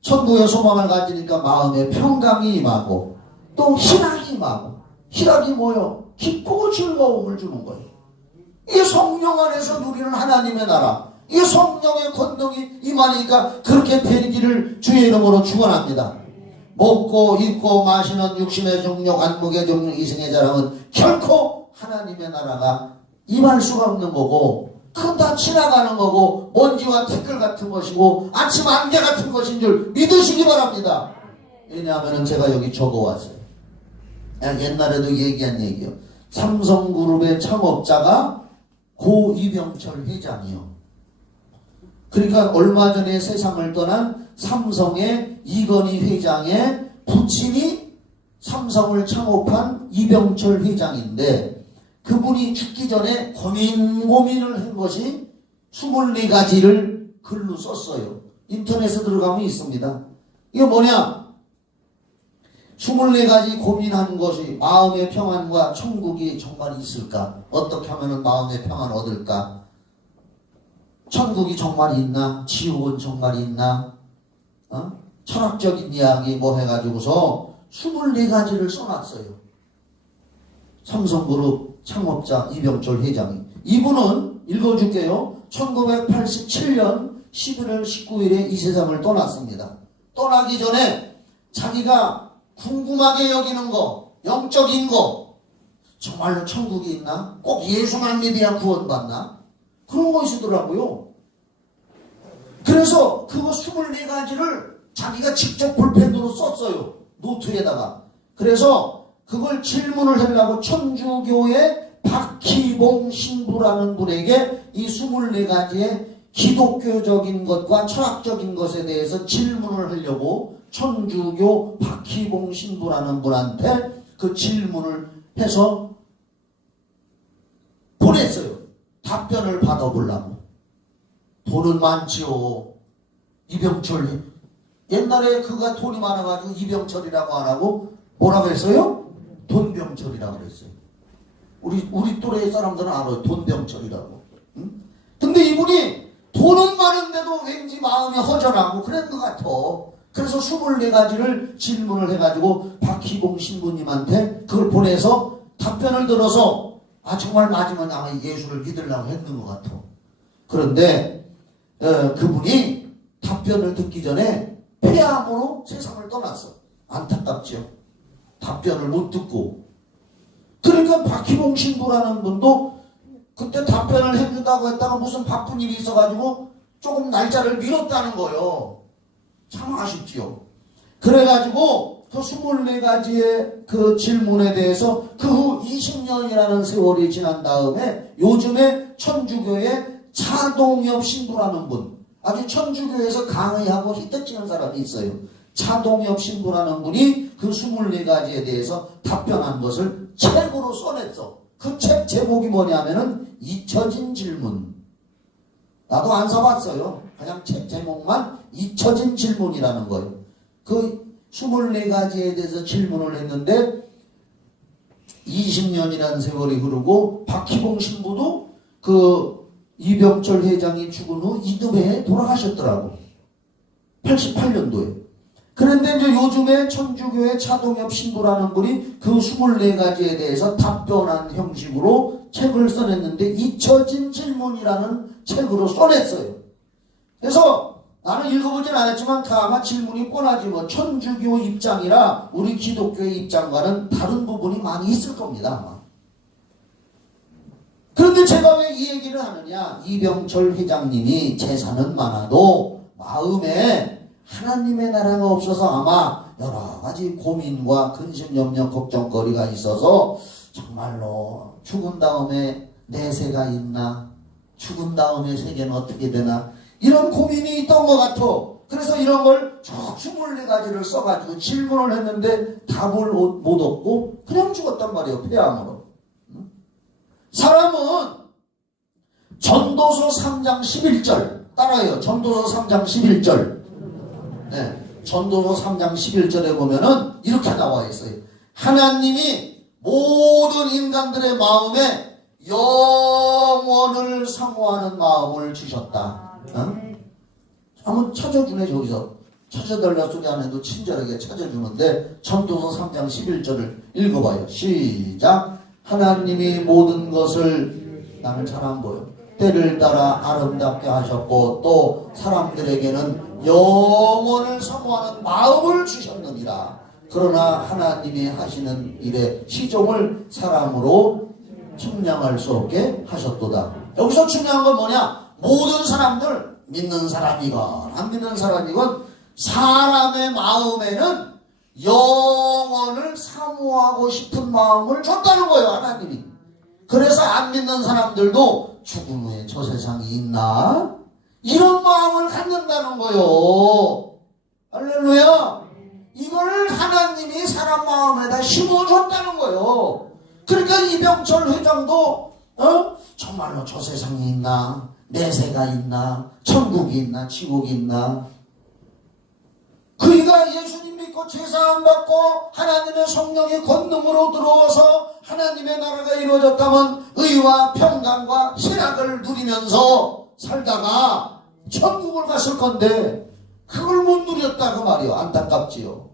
천국의 소망을 가지니까 마음에 평강이 임하고 또 희락이 임하고, 희락이 뭐요? 기쁘고 즐거움을 주는 거예요. 이 성령 안에서 누리는 하나님의 나라, 이 성령의 권능이 임하니까 그렇게 되기를 주의 이름으로 축원합니다. 먹고 입고 마시는 육신의 정욕, 안목의 정욕, 이생의 자랑은 결코 하나님의 나라가 임할 수가 없는 거고, 그건 다 지나가는 거고, 먼지와 티끌 같은 것이고 아침 안개 같은 것인 줄 믿으시기 바랍니다. 왜냐하면 제가 여기 적어왔어요. 옛날에도 얘기한 얘기요. 삼성그룹의 창업자가 고 이병철 회장이요. 그러니까 얼마 전에 세상을 떠난 삼성의 이건희 회장의 부친이 삼성을 창업한 이병철 회장인데, 그분이 죽기 전에 고민을 한 것이 24가지를 글로 썼어요. 인터넷에 들어가면 있습니다. 이게 뭐냐? 24가지 고민한 것이, 마음의 평안과 천국이 정말 있을까? 어떻게 하면 마음의 평안 얻을까? 천국이 정말 있나? 지옥은 정말 있나? 철학적인 이야기 뭐 해가지고서 24가지를 써놨어요. 삼성그룹 창업자 이병철 회장이. 이분은 읽어줄게요. 1987년 11월 19일에 이 세상을 떠났습니다. 떠나기 전에 자기가 궁금하게 여기는 거, 영적인 거, 정말로 천국이 있나? 꼭 예수만 믿어야 구원받나? 그런 거 있으더라고요. 그래서 그거 24가지를 자기가 직접 볼펜으로 썼어요. 노트에다가. 그래서 그걸 질문을 하려고 천주교의 박희봉 신부라는 분에게 이 24가지의 기독교적인 것과 철학적인 것에 대해서 질문을 하려고 천주교 박희봉 신부라는 분한테 그 질문을 해서 보냈어요. 답변을 받아보려고. 돈은 많지요. 이병철. 옛날에 그가 돈이 많아가지고 이병철이라고 안 하고 뭐라고 했어요? 돈병철이라고 그랬어요. 우리 또래 사람들은 알아요. 돈병철이라고. 응? 근데 이분이 돈은 많은데도 왠지 마음이 허전하고 그런 것 같아. 그래서 24가지를 질문을 해가지고 박희봉 신부님한테 그걸 보내서 답변을 들어서 정말 마지막에 아마 예수를 믿으려고 했는 것 같아. 그런데 그분이 답변을 듣기 전에 폐암으로 세상을 떠났어. 안타깝죠. 답변을 못 듣고. 그러니까 박희봉 신부라는 분도 그때 답변을 해준다고 했다가 무슨 바쁜 일이 있어가지고 조금 날짜를 미뤘다는 거예요. 참 아쉽지요. 그래가지고 그 24가지의 그 질문에 대해서 그 후 20년이라는 세월이 지난 다음에 요즘에 천주교의 차동엽 신부라는 분, 아주 천주교에서 강의하고 히트치는 사람이 있어요. 차동엽 신부라는 분이 그 24가지에 대해서 답변한 것을 책으로 써냈어. 그 책 제목이 뭐냐면은 잊혀진 질문. 나도 안 써봤어요. 그냥 책 제목만 잊혀진 질문이라는 거예요. 그 24가지에 대해서 질문을 했는데 20년이라는 세월이 흐르고 박희봉 신부도 그 이병철 회장이 죽은 후 이듬해에 돌아가셨더라고. 88년도에. 그런데 이제 요즘에 천주교의 차동엽 신부라는 분이 그 24가지에 대해서 답변한 형식으로 책을 써냈는데 잊혀진 질문이라는 책으로 써냈어요. 그래서 나는 읽어보진 않았지만 아마 질문이 뻔하지 뭐 천주교 입장이라 우리 기독교의 입장과는 다른 부분이 많이 있을 겁니다. 아마. 그런데 제가 왜 이 얘기를 하느냐? 이병철 회장님이 재산은 많아도 마음에 하나님의 나라가 없어서 아마 여러 가지 고민과 근심, 염려, 걱정거리가 있어서 정말로 죽은 다음에 내세가 있나? 죽은 다음에 세계는 어떻게 되나? 이런 고민이 있던 것 같아. 그래서 이런 걸 쭉 24가지를 써가지고 질문을 했는데 답을 못 얻고 그냥 죽었단 말이에요. 폐암으로. 사람은 전도서 3장 11절 따라요. 전도서 3장 11절. 네, 전도서 3장 11절에 보면은 이렇게 나와 있어요. 하나님이 모든 인간들의 마음에 영원을 사모하는 마음을 주셨다. 한번 찾아주네. 저기서 찾아달라 소리 안 해도 친절하게 찾아주는데 전도서 3장 11절을 읽어봐요. 시작. 하나님이 모든 것을 나는 잘 안 보여. 때를 따라 아름답게 하셨고 또 사람들에게는 영원을 사모하는 마음을 주셨느니라. 그러나 하나님이 하시는 일의 시종을 사람으로 측량할 수 없게 하셨도다. 여기서 중요한 건 뭐냐? 모든 사람들, 믿는 사람이건 안 믿는 사람이건 사람의 마음에는 영원을 사모하고 싶은 마음을 줬다는 거예요, 하나님이. 그래서 안 믿는 사람들도 죽음 후에 저 세상이 있나? 이런 마음을 갖는다는 거예요. 할렐루야. 이걸 하나님이 사람 마음에다 심어줬다는 거예요. 그러니까 이병철 회장도 정말로 저 세상이 있나? 내세가 있나? 천국이 있나? 지옥이 있나? 그이가 예수님 믿고 제사함 받고 하나님의 성령의 권능으로 들어와서 하나님의 나라가 이루어졌다면 의와 평강과 희락을 누리면서 살다가 천국을 갔을 건데 그걸 못 누렸다 그 말이요. 안타깝지요.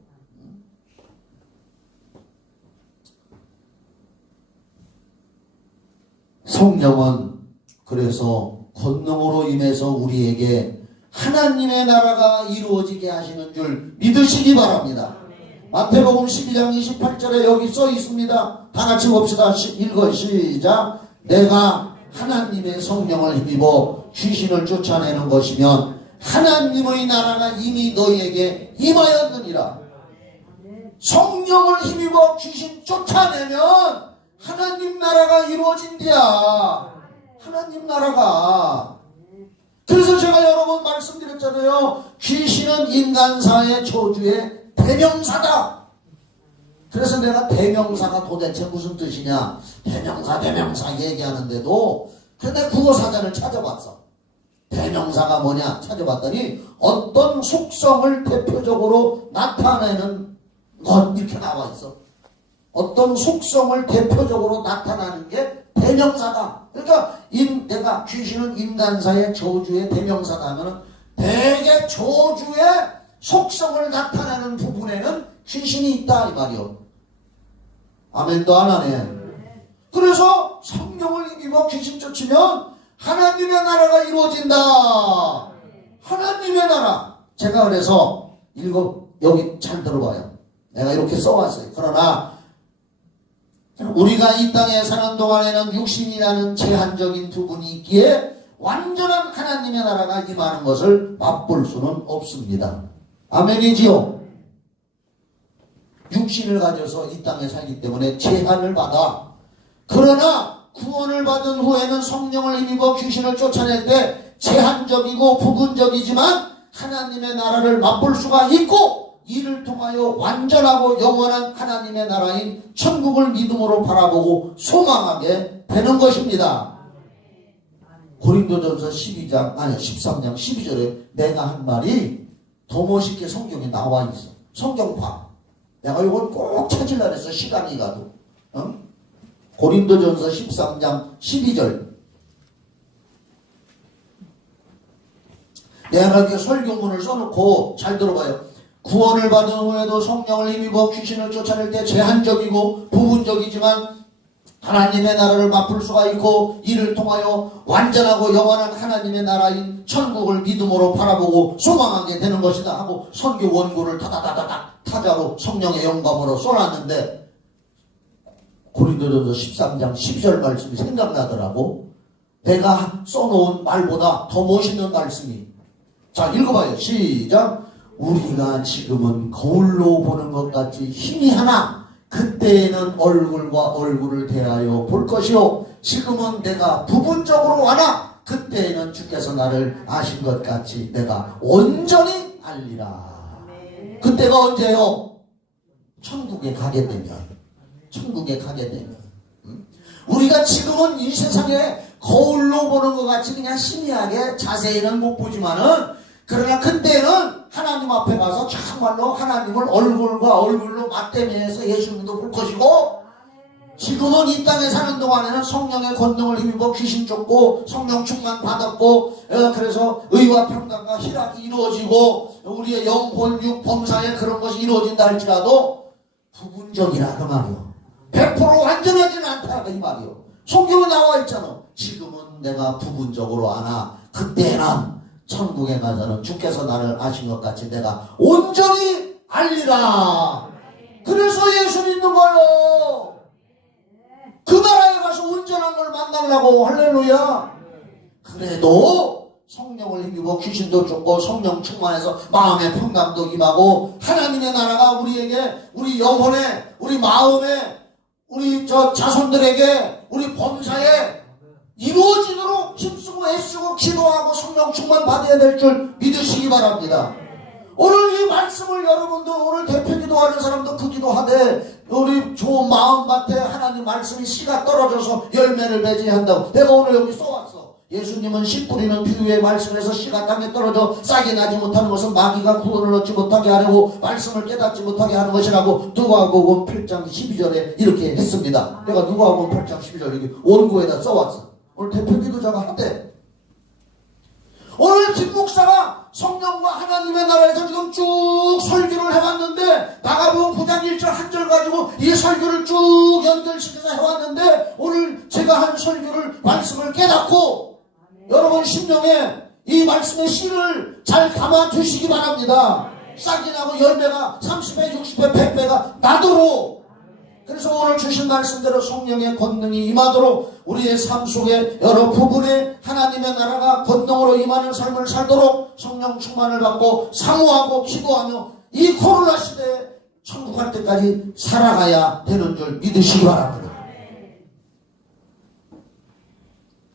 성령은 그래서 권능으로 임해서 우리에게 하나님의 나라가 이루어지게 하시는 줄 믿으시기 바랍니다. 마태복음 12장 28절에 여기 써 있습니다. 다 같이 봅시다. 읽어 시작. 내가 하나님의 성령을 힘입어 귀신을 쫓아내는 것이면 하나님의 나라가 이미 너희에게 임하였느니라. 성령을 힘입어 귀신 쫓아내면 하나님 나라가 이루어진대야. 하나님 나라가. 그래서 제가 여러 번 말씀드렸잖아요. 귀신은 인간사의 저주의 대명사다. 그래서 내가 대명사가 도대체 무슨 뜻이냐, 대명사 얘기하는데도 근데 국어사전을 찾아봤어. 대명사가 뭐냐 찾아봤더니 어떤 속성을 대표적으로 나타내는 것 이렇게 나와 있어. 어떤 속성을 대표적으로 나타나는 게 대명사다. 그러니까 내가 귀신은 인간사의 저주의 대명사다 하면은 대개 저주의 속성을 나타내는 부분에는 귀신이 있다 이 말이요. 아멘도 안 하네. 그래서 성령을 힘입어 귀신 쫓으면 하나님의 나라가 이루어진다. 하나님의 나라. 제가 그래서 여기 잘 들어봐요. 내가 이렇게 써왔어요. 그러나 우리가 이 땅에 사는 동안에는 육신이라는 제한적인 부분이 있기에 완전한 하나님의 나라가 임하는 것을 맛볼 수는 없습니다. 아멘이지요? 육신을 가져서 이 땅에 살기 때문에 제한을 받아. 그러나 구원을 받은 후에는 성령을 힘입어 귀신을 쫓아낼 때 제한적이고 부분적이지만 하나님의 나라를 맛볼 수가 있고 이를 통하여 완전하고 영원한 하나님의 나라인 천국을 믿음으로 바라보고 소망하게 되는 것입니다. 고린도전서 13장 12절에 내가 한 말이 더 멋있게 성경에 나와 있어. 성경 봐. 내가 이걸 꼭 찾으려고 했어. 시간이 가도. 고린도전서 13장 12절. 내가 이렇게 설교문을 써놓고 잘 들어봐요. 구원을 받은 후에도 성령을 힘입어 귀신을 쫓아낼 때 제한적이고 부분적이지만 하나님의 나라를 맛볼 수가 있고 이를 통하여 완전하고 영원한 하나님의 나라인 천국을 믿음으로 바라보고 소망하게 되는 것이다 하고 선교 원고를 타다다다닥 타자로 성령의 영감으로 써놨는데 고린도전서 13장 12절 말씀이 생각나더라고. 내가 써놓은 말보다 더 멋있는 말씀이. 자 읽어봐요. 시작. 우리가 지금은 거울로 보는 것 같이 희미하나 그때에는 얼굴과 얼굴을 대하여 볼 것이요 지금은 내가 부분적으로 하나 그때에는 주께서 나를 아신 것 같이 내가 온전히 알리라. 그때가 언제요? 천국에 가게 되면. 천국에 가게 되면. 우리가 지금은 이 세상에 거울로 보는 것 같이 그냥 희미하게 자세히는 못 보지만은 그러나 그때는 하나님 앞에 가서 정말로 하나님을 얼굴과 얼굴로 맞대면서 예수님도 볼 것이고 지금은 이 땅에 사는 동안에는 성령의 권능을 힘입어 귀신 쫓고 성령 충만 받았고 그래서 의와 평강과 희락이 이루어지고 우리의 영혼 육 범사에 그런 것이 이루어진다 할지라도 부분적이라 그 말이요. 100% 완전하지는 않다 이 말이요. 성경에 나와 있잖아. 지금은 내가 부분적으로 아나 그때는 천국에 가서는 주께서 나를 아신 것 같이 내가 온전히 알리라. 그래서 예수 믿는 거요. 그 나라에 가서 온전한 걸 만나려고. 할렐루야. 그래도 성령을 힘입어 귀신도 쫓고 성령 충만해서 마음의 평강도 임하고 하나님의 나라가 우리에게, 우리 영혼에, 우리 마음에, 우리 자손들에게, 우리 범사에 이루어지도록 힘쓰고 애쓰고 기도하고 성령 충만 받아야 될 줄 믿으시기 바랍니다. 오늘 이 말씀을 여러분도, 오늘 대표 기도하는 사람도 그 기도하되, 우리 좋은 마음밭에 하나님 말씀이 씨가 떨어져서 열매를 맺어야 한다고. 내가 오늘 여기 써왔어. 예수님은 씨 뿌리는 비유의 말씀에서 씨가 땅에 떨어져 싹이 나지 못하는 것은 마귀가 구원을 얻지 못하게 하려고 말씀을 깨닫지 못하게 하는 것이라고 누가복음 8장 12절에 이렇게 했습니다. 내가 누가복음 8장 12절 이렇게 원고에다 써왔어. 오늘 대표 기도자가 하대. 오늘 김 목사가 성령과 하나님의 나라에서 지금 쭉 설교를 해왔는데, 마가복음 9장 1절 한 절 가지고 이 설교를 쭉 연결시켜서 해왔는데, 오늘 제가 한 설교를, 말씀을 깨닫고 여러분 심령에 이 말씀의 씨를 잘 담아 두시기 바랍니다. 싹이 나고 열매가 30배, 60배, 100배가 나도록. 그래서 오늘 주신 말씀대로 성령의 권능이 임하도록 우리의 삶 속에 여러 부분에 하나님의 나라가 권능으로 임하는 삶을 살도록 성령 충만을 받고 사모하고 기도하며 이 코로나 시대에 천국 갈 때까지 살아가야 되는 줄 믿으시기 바랍니다.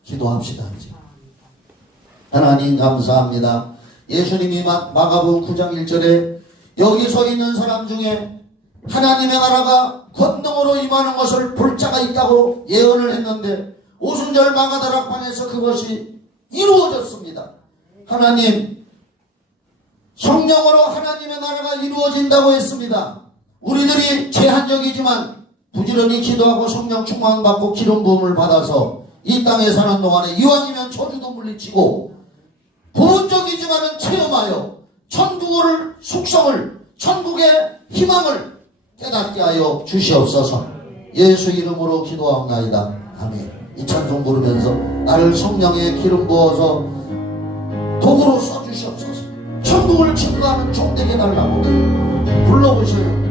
기도합시다. 이제. 하나님 감사합니다. 예수님이 마가복음 9장 1절에 여기 서 있는 사람 중에 하나님의 나라가 권능으로 임하는 것을 볼 자가 있다고 예언을 했는데, 오순절 마가다락방에서 그것이 이루어졌습니다. 하나님, 성령으로 하나님의 나라가 이루어진다고 했습니다. 우리들이 제한적이지만 부지런히 기도하고 성령 충만 받고 기름 부음을 받아서 이 땅에 사는 동안에 이왕이면 저주도 물리치고 부분적이지만은 체험하여 천국을, 속성을, 천국의 희망을 깨닫게 하여 주시옵소서. 예수 이름으로 기도하옵나이다. 아멘. 이 찬송 부르면서 나를 성령에 기름 부어서 도구로 써주시옵소서. 천국을 증거하는 종 되게 달라고 불러보세요.